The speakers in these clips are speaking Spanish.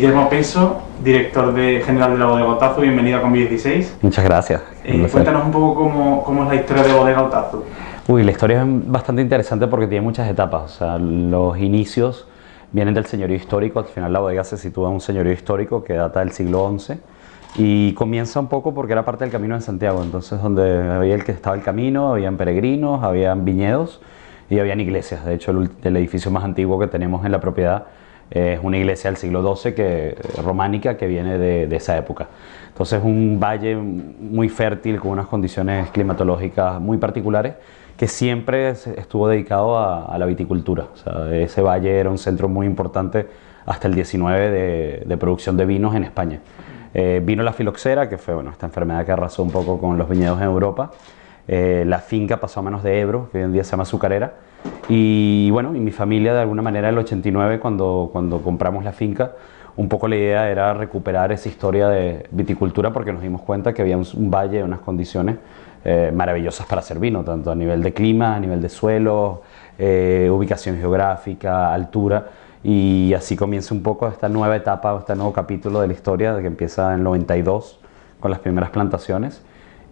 Guillermo Peso, general de la Bodega Otazu, bienvenido a Combi16. Muchas gracias. Cuéntanos un poco cómo es la historia de Bodega Otazu. Uy, la historia es bastante interesante porque tiene muchas etapas. O sea, los inicios vienen del señorío histórico. Al final la bodega se sitúa en un señorío histórico que data del siglo XI y comienza un poco porque era parte del Camino de Santiago. Entonces, donde había el que estaba el camino, habían peregrinos, habían viñedos y habían iglesias. De hecho, el edificio más antiguo que tenemos en la propiedad es una iglesia del siglo XII románica que viene de esa época. Entonces, un valle muy fértil con unas condiciones climatológicas muy particulares que siempre estuvo dedicado a la viticultura. O sea, ese valle era un centro muy importante hasta el 19 de producción de vinos en España. Vino la filoxera, que fue esta enfermedad que arrasó un poco con los viñedos en Europa. La finca pasó a manos de Ebro, que hoy en día se llama Azucarera. Y bueno, y mi familia de alguna manera, el 89, cuando compramos la finca, un poco la idea era recuperar esa historia de viticultura porque nos dimos cuenta que había un valle, unas condiciones maravillosas para hacer vino, tanto a nivel de clima, a nivel de suelo, ubicación geográfica, altura. Y así comienza un poco esta nueva etapa, este nuevo capítulo de la historia que empieza en el 92 con las primeras plantaciones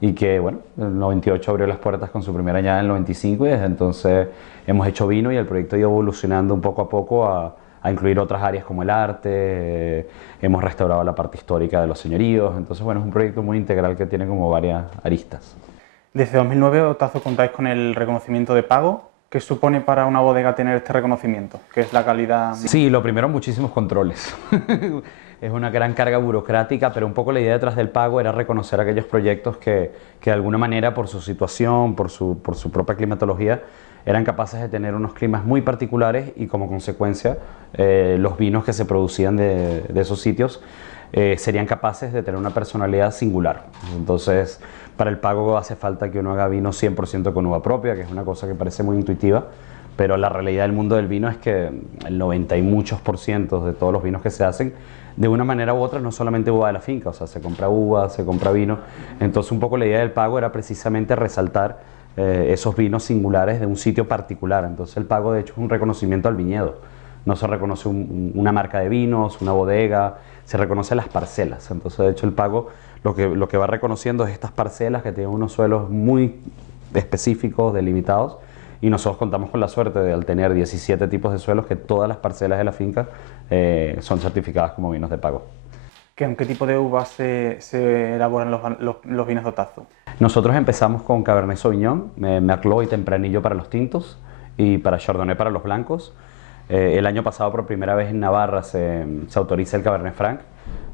y que, bueno, en el 98 abrió las puertas con su primera añada en el 95 y desde entonces hemos hecho vino y el proyecto ha ido evolucionando un poco a poco a incluir otras áreas como el arte, hemos restaurado la parte histórica de los señoríos, entonces, bueno, es un proyecto muy integral que tiene como varias aristas. Desde 2009, Otazu, contáis con el reconocimiento de pago. ¿Qué supone para una bodega tener este reconocimiento? ¿Qué es la calidad? Sí, lo primero, muchísimos controles. Es una gran carga burocrática, pero un poco la idea detrás del pago era reconocer aquellos proyectos que de alguna manera, por su situación, por su propia climatología, eran capaces de tener unos climas muy particulares y como consecuencia los vinos que se producían de esos sitios serían capaces de tener una personalidad singular. Entonces, para el pago hace falta que uno haga vino 100% con uva propia, que es una cosa que parece muy intuitiva, pero la realidad del mundo del vino es que el 90 y muchos por ciento de todos los vinos que se hacen, de una manera u otra, no solamente uva de la finca, o sea, se compra uva, se compra vino. Entonces, un poco la idea del pago era precisamente resaltar esos vinos singulares de un sitio particular. Entonces, el pago, de hecho, es un reconocimiento al viñedo. No se reconoce una marca de vinos, una bodega, se reconoce las parcelas. Entonces, de hecho, el pago lo que va reconociendo es estas parcelas que tienen unos suelos muy específicos, delimitados, y nosotros contamos con la suerte de, al tener 17 tipos de suelos, que todas las parcelas de la finca son certificadas como vinos de pago. ¿En qué tipo de uvas se elaboran los vinos de Otazu? Nosotros empezamos con Cabernet Sauvignon, Merlot y Tempranillo para los tintos y para Chardonnay para los blancos. El año pasado, por primera vez en Navarra, se autoriza el Cabernet Franc.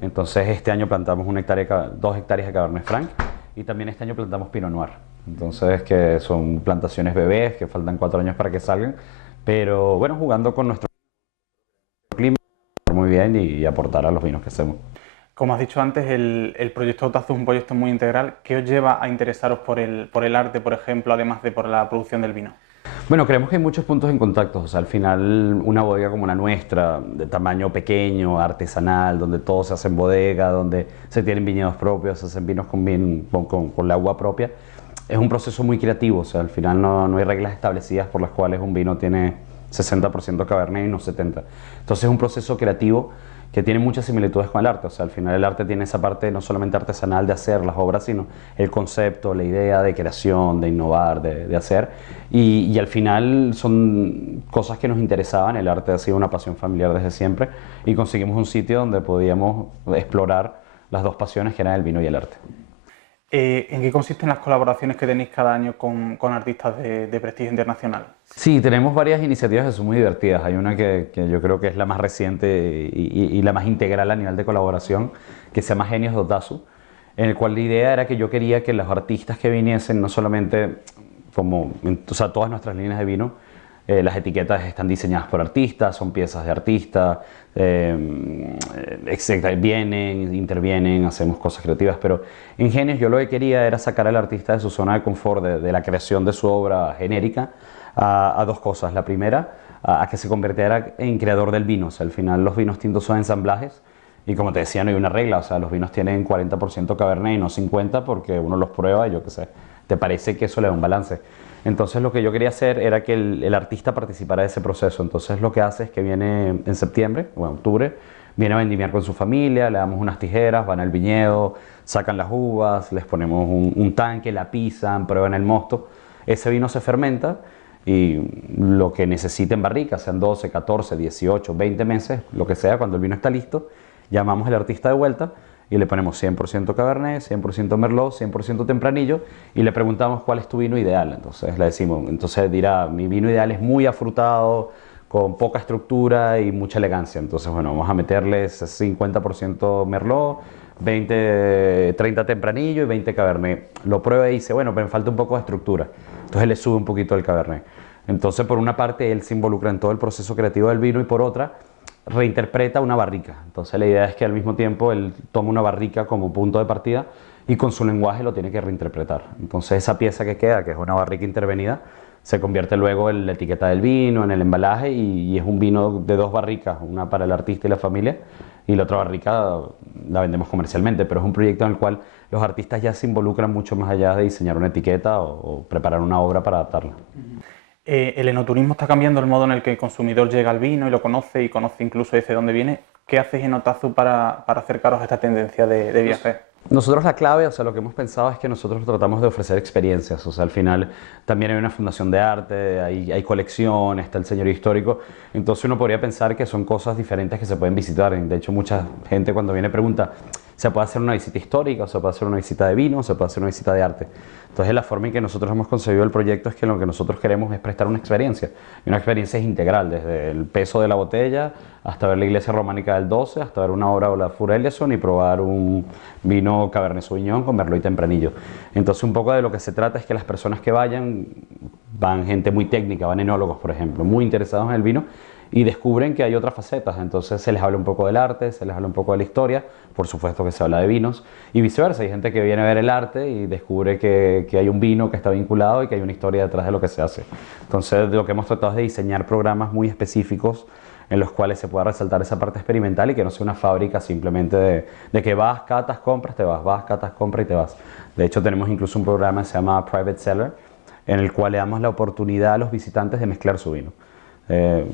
Entonces, este año plantamos 2 hectáreas de Cabernet Franc y también este año plantamos Pinot Noir. Entonces, que son plantaciones bebés que faltan 4 años para que salgan, pero bueno, jugando con nuestro clima muy bien y aportar a los vinos que hacemos. Como has dicho antes, el proyecto Otazu es un proyecto muy integral. ¿Qué os lleva a interesaros por el arte, por ejemplo, además de por la producción del vino? Bueno, creemos que hay muchos puntos en contacto. O sea, al final, una bodega como la nuestra, de tamaño pequeño, artesanal, donde todo se hace en bodega, donde se tienen viñedos propios, se hacen vinos con la uva propia, es un proceso muy creativo. O sea, al final no hay reglas establecidas por las cuales un vino tiene 60% Cabernet y no 70%. Entonces, es un proceso creativo que tiene muchas similitudes con el arte. O sea, al final el arte tiene esa parte no solamente artesanal de hacer las obras, sino el concepto, la idea de creación, de innovar, de hacer. Y al final son cosas que nos interesaban. El arte ha sido una pasión familiar desde siempre y conseguimos un sitio donde podíamos explorar las dos pasiones que eran el vino y el arte. ¿En qué consisten las colaboraciones que tenéis cada año con artistas de prestigio internacional? Sí, tenemos varias iniciativas que son muy divertidas. Hay una que yo creo que es la más reciente y la más integral a nivel de colaboración, que se llama Genios de Otazu, en el cual la idea era que yo quería que los artistas que viniesen, no solamente o sea, todas nuestras líneas de vino, las etiquetas están diseñadas por artistas, son piezas de artistas, vienen, intervienen, hacemos cosas creativas, pero en Genios yo lo que quería era sacar al artista de su zona de confort, de la creación de su obra genérica, a dos cosas. La primera, a que se convirtiera en creador del vino. O sea, al final los vinos tintos son ensamblajes y, como te decía, no hay una regla. O sea, los vinos tienen 40% Cabernet y no 50% porque uno los prueba y yo qué sé, te parece que eso le da un balance. Entonces lo que yo quería hacer era que el artista participara de ese proceso. Entonces lo que hace es que viene en septiembre o en octubre, viene a vendimiar con su familia, le damos unas tijeras, van al viñedo, sacan las uvas, les ponemos un tanque, la pisan, prueban el mosto. Ese vino se fermenta y lo que necesite en barrica, sean 12, 14, 18, 20 meses, lo que sea, cuando el vino está listo, llamamos al artista de vuelta y le ponemos 100% Cabernet, 100% Merlot, 100% Tempranillo y le preguntamos cuál es tu vino ideal. Entonces le decimos, entonces dirá, mi vino ideal es muy afrutado, con poca estructura y mucha elegancia. Entonces, bueno, vamos a meterle 50% Merlot, 20, 30 Tempranillo y 20 Cabernet. Lo prueba y dice, bueno, pero me falta un poco de estructura. Entonces le sube un poquito el Cabernet. Entonces, por una parte, él se involucra en todo el proceso creativo del vino y por otra, reinterpreta una barrica. Entonces, la idea es que al mismo tiempo él toma una barrica como punto de partida y con su lenguaje lo tiene que reinterpretar. Entonces, esa pieza que queda, que es una barrica intervenida, se convierte luego en la etiqueta del vino, en el embalaje y es un vino de dos barricas, una para el artista y la familia y la otra barrica la vendemos comercialmente, pero es un proyecto en el cual los artistas ya se involucran mucho más allá de diseñar una etiqueta o preparar una obra para adaptarla. El enoturismo está cambiando el modo en el que el consumidor llega al vino y conoce incluso desde dónde viene. ¿Qué hacéis en Otazu para acercaros a esta tendencia de viaje? Nosotros la clave, o sea, lo que hemos pensado es que nosotros tratamos de ofrecer experiencias, o sea, al final también hay una fundación de arte, hay colección, está el señorío histórico, entonces uno podría pensar que son cosas diferentes que se pueden visitar. De hecho, mucha gente cuando viene pregunta, ¿se puede hacer una visita histórica, o se puede hacer una visita de vino, o se puede hacer una visita de arte? Entonces, la forma en que nosotros hemos concebido el proyecto es que lo que nosotros queremos es prestar una experiencia, y una experiencia es integral, desde el peso de la botella hasta ver la iglesia románica del 12, hasta ver una obra de Olafur Eliasson y probar un vino Cabernet Sauvignon con Merlot y Tempranillo. Entonces, un poco de lo que se trata es que las personas que vayan, van gente muy técnica, van enólogos, por ejemplo, muy interesados en el vino, y descubren que hay otras facetas. Entonces se les habla un poco del arte, se les habla un poco de la historia, por supuesto que se habla de vinos, y viceversa. Hay gente que viene a ver el arte y descubre que hay un vino que está vinculado y que hay una historia detrás de lo que se hace. Entonces, lo que hemos tratado es de diseñar programas muy específicos en los cuales se pueda resaltar esa parte experimental y que no sea una fábrica simplemente de que vas, catas, compras, te vas, catas, compras y te vas. De hecho, tenemos incluso un programa que se llama Private Seller, en el cual le damos la oportunidad a los visitantes de mezclar su vino.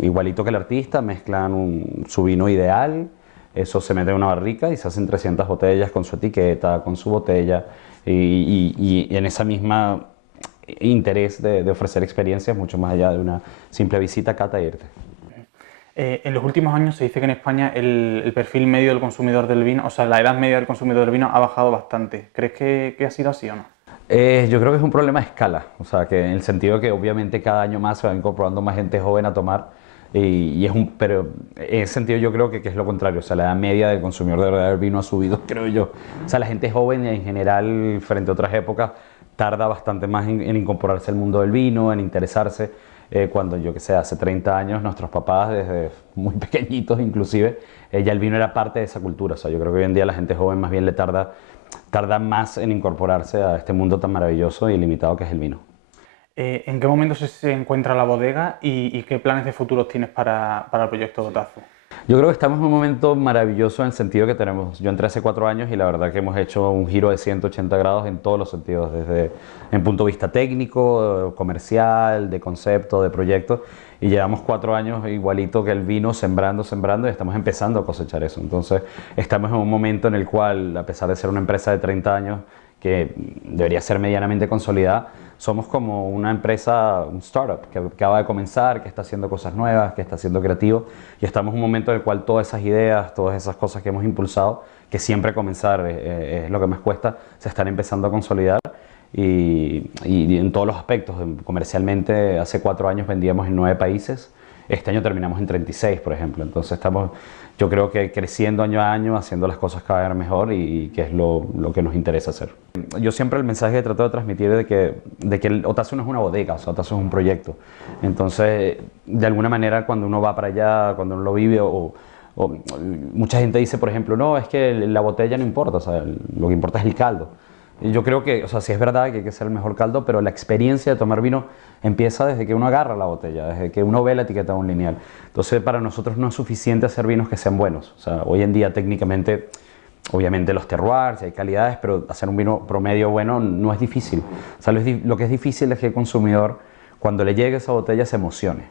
Igualito que el artista, mezclan su vino ideal, eso se mete en una barrica y se hacen 300 botellas con su etiqueta, con su botella y en esa misma interés de ofrecer experiencias mucho más allá de una simple visita, cata y irte. En los últimos años se dice que en España el perfil medio del consumidor del vino, o sea, la edad media del consumidor del vino ha bajado bastante. ¿Crees que ha sido así o no? Yo creo que es un problema de escala, o sea, que en el sentido que obviamente cada año más se va incorporando más gente joven a tomar, pero en ese sentido yo creo que es lo contrario, o sea, la edad media del consumidor de verdad del vino ha subido, creo yo. O sea, la gente joven en general, frente a otras épocas, tarda bastante más en incorporarse al mundo del vino, en interesarse, cuando yo que sé, hace 30 años nuestros papás, desde muy pequeñitos inclusive, ya el vino era parte de esa cultura, o sea, yo creo que hoy en día la gente joven más bien le tarda más en incorporarse a este mundo tan maravilloso y ilimitado que es el vino. ¿En qué momento se encuentra la bodega y qué planes de futuros tienes para el proyecto Otazu? Yo creo que estamos en un momento maravilloso en el sentido que yo entré hace 4 años y la verdad que hemos hecho un giro de 180 grados en todos los sentidos, desde en punto de vista técnico, comercial, de concepto, de proyecto, y llevamos 4 años igualito que el vino, sembrando y estamos empezando a cosechar eso. Entonces estamos en un momento en el cual, a pesar de ser una empresa de 30 años que debería ser medianamente consolidada, somos como una empresa, un startup que acaba de comenzar, que está haciendo cosas nuevas, que está siendo creativo, y estamos en un momento en el cual todas esas ideas, todas esas cosas que hemos impulsado, que siempre comenzar es lo que más cuesta, se están empezando a consolidar y en todos los aspectos. Comercialmente, hace 4 años vendíamos en 9 países, este año terminamos en 36, por ejemplo. Entonces estamos, yo creo que creciendo año a año, haciendo las cosas cada vez mejor y que es lo que nos interesa hacer. Yo siempre el mensaje que trato de transmitir es de que el Otazu no es una bodega, o sea, Otazu es un proyecto. Entonces, de alguna manera, cuando uno va para allá, cuando uno lo vive o mucha gente dice, por ejemplo, no, es que la botella no importa, o sea, lo que importa es el caldo. Y yo creo que, o sea, sí es verdad que hay que ser el mejor caldo, pero la experiencia de tomar vino empieza desde que uno agarra la botella, desde que uno ve la etiqueta de un lineal. Entonces, para nosotros no es suficiente hacer vinos que sean buenos. O sea, hoy en día técnicamente, obviamente los terroirs, hay calidades, pero hacer un vino promedio bueno no es difícil. O sea, lo que es difícil es que el consumidor, cuando le llegue esa botella, se emocione.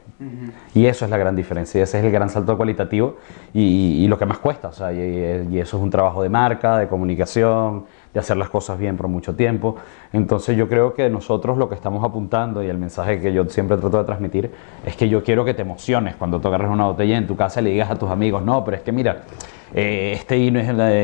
Y eso es la gran diferencia, y ese es el gran salto cualitativo y lo que más cuesta, o sea, y eso es un trabajo de marca, de comunicación, de hacer las cosas bien por mucho tiempo. Entonces yo creo que nosotros lo que estamos apuntando y el mensaje que yo siempre trato de transmitir es que yo quiero que te emociones cuando tú agarres una botella en tu casa y le digas a tus amigos, no, pero es que mira, este vino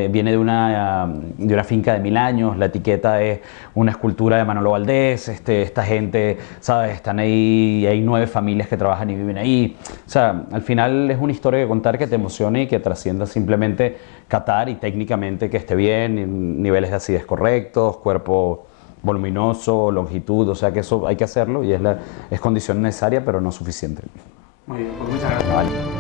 viene de una finca de 1000 años, la etiqueta es una escultura de Manolo Valdés, esta gente, ¿sabes? Están ahí, hay 9 familias que trabajan y viven ahí. O sea, al final es una historia que contar que te emocione y que trascienda simplemente catar y técnicamente que esté bien, niveles de acidez correctos, cuerpo voluminoso, longitud, o sea que eso hay que hacerlo y es condición necesaria pero no suficiente. Muy bien, pues muchas gracias. Vale.